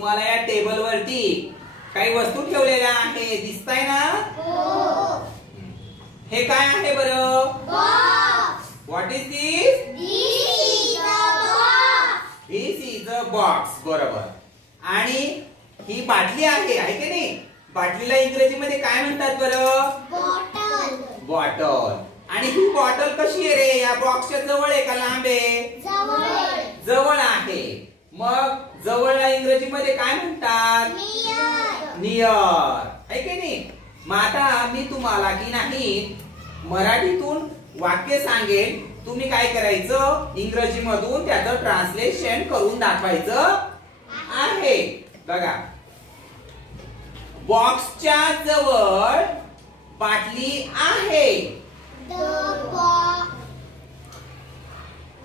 तुम्हाला या टेबल वरती काही वस्तू ठेवलेल्या आहे, दिसताय ना? हो. हे काय आहे बरं? Box. What is this? This is a box. This is a box. बरोबर. आणि ही बाटली आहे की नाही? बाटलीला इंग्रजीमध्ये काय म्हणतात बरं? बॉटल. बॉटल. आणि ही बॉटल कशी आहे रे? या बॉक्सच्या जवळ आहे का लांब आहे? जवळ. जवळ आहे. मग जवळला इंग्रजीमध्ये काय म्हणतात? नियर. नियर. आहे की नाही? मग आता मी तुम्हाला की नाही मराठीतून वाक्य सांगेन, तुम्ही काय करायचं? इंग्रजी मधून त्याचं ट्रान्सलेशन करून दाखवायचं आहे. बघा, बॉक्सच्या जवळ बाटली आहे.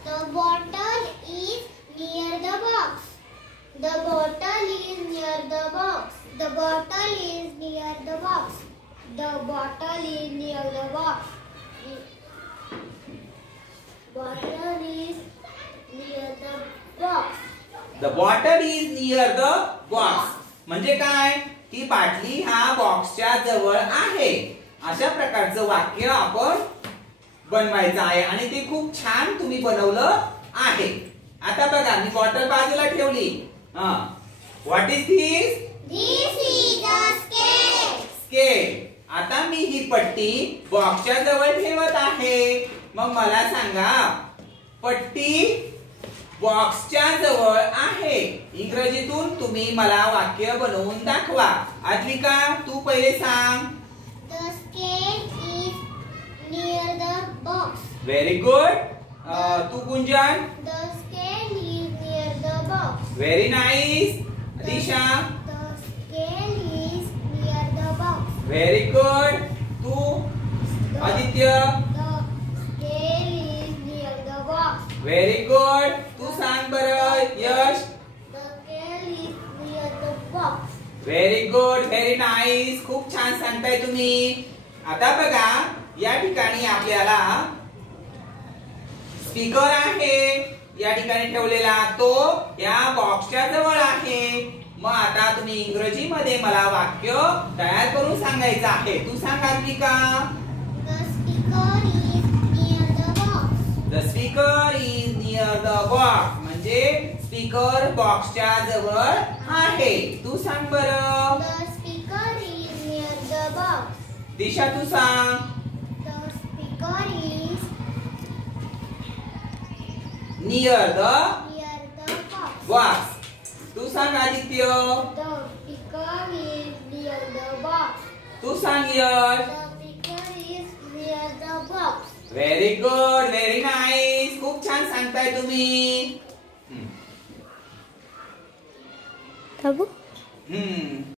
The bottle is near the box. The bottle is near the box. The bottle is near the box. The bottle is near the box. Bottle is near the box. The bottle is near the box. म्हणजे काय? ती बाटली हा बॉक्सच्या जवळ आहे. अशा प्रकारचं वाक्य आपण बनवायचं आहे आणि ते खूप छान तुम्ही बनवलं आहे. आता बघा, मी बॉटल बाजूला ठेवली. What is this? This is a scale. Scale. आता मी ही पट्टी बॉक्सच्या जवळ ठेवत आहे. मग मला सांगा, पट्टी बॉक्सच्या जवळ आहे. इंग्रजीतून तुम्ही मला वाक्य बनवून दाखवा. आद्विका, तू पहिले सांग. The scale is near the box. Very good. तू Gunjan. The scale is near the box. Very nice. Disha. The scale is near the box. Very good. तू Aditya. The scale is near the box. Very good. तू सांग बरं. Yash. The scale is near the box. Very good. Very nice. खूप छान सांगताय तुम्ही. आता बघा, या ठिकाणी आपल्याला स्पीकर आहे या ठिकाणी ठेवलेला, तो या बॉक्सच्या जवळ आहे. मग आता तुम्ही इंग्रजी मध्ये मला वाक्य तयार करून सांगायचं आहे. तू सांग आद्विका. The speaker is near the box. The speaker is near the box. म्हणजे स्पीकर बॉक्सच्या जवळ आहे. तू सांग बरं. The speaker is near the box. दिशा, तू सांग. The speaker is near the near the box. Box. तू सांग Aditya. The speaker is near the box. तू सांग यश. The speaker is near the box. Very good. Very nice. खूप छान सांगताय तुम्ही.